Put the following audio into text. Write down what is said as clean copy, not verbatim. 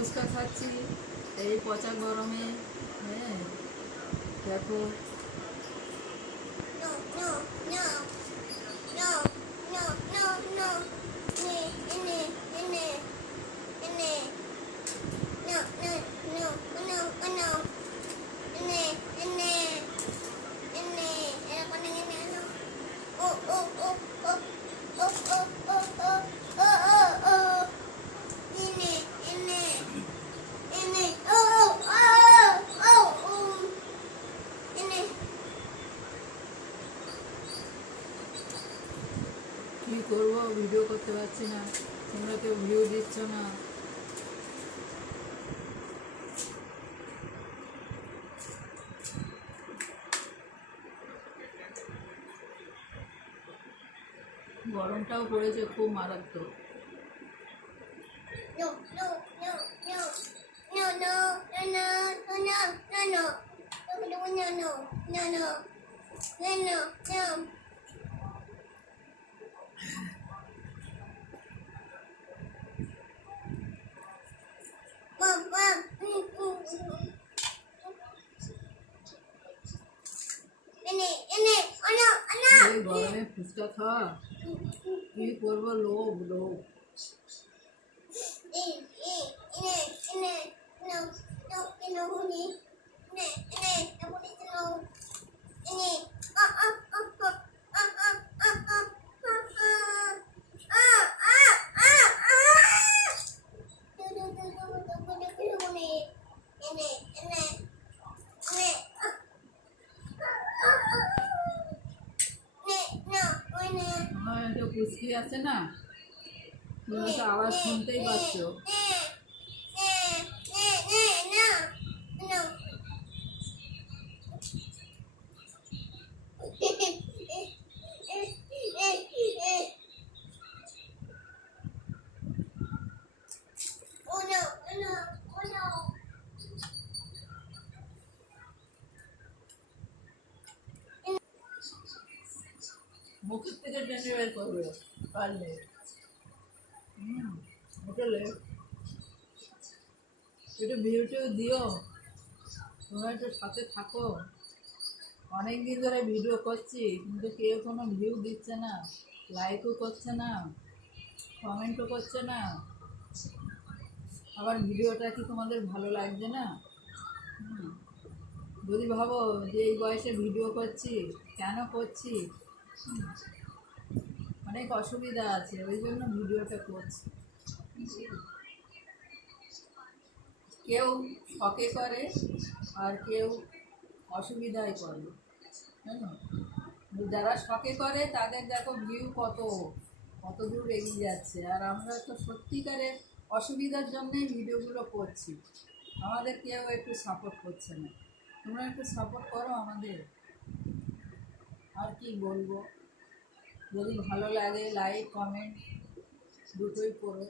ফুচকা খাচ্ছি এই পচা গরমে। হ্যাঁ দেখো কি করব, ভিডিও করতে পারছি না, তোমরা কেউ ভিউ দিচ্ছ না। গরমটাও পড়েছে খুব মারাত্মক। এই গরমে ফুচকা খাওয়া, কি করবো, লোভ লোভ। আমার একটা পুচকি আছে না, তোমরা তো আওয়াজ শুনতেই পাচ্ছ। মুখের থেকে টেনে বের করবে পারলে। হোটেলে একটু ভিডিও দিও, তোমরা একটু সাথে থাকো। অনেক দিন ধরে ভিডিও করছি কিন্তু কেউ কোনো ভিউ দিচ্ছে না, লাইকও করছে না, কমেন্টও করছে না। আবার ভিডিওটা কি তোমাদের ভালো লাগছে না? যদি ভাবো যে এই বয়সে ভিডিও করছি, কেন করছি, অনেক অসুবিধা আছে, ওই জন্য ভিডিওটা করছি। কেউ শখে করে আর কেউ অসুবিধায় করে, জানো। যারা শখে করে তাদের দেখো ভিউ কত কত দূর এগিয়ে যাচ্ছে, আর আমরা তো সত্যিকারের অসুবিধার জন্যই ভিডিওগুলো করছি, আমাদের কেউ একটু সাপোর্ট করছে না। তোমরা একটু সাপোর্ট করো আমাদের। আর কি বলবো, যদি ভালো লাগে লাইক কমেন্ট দুটোই করো।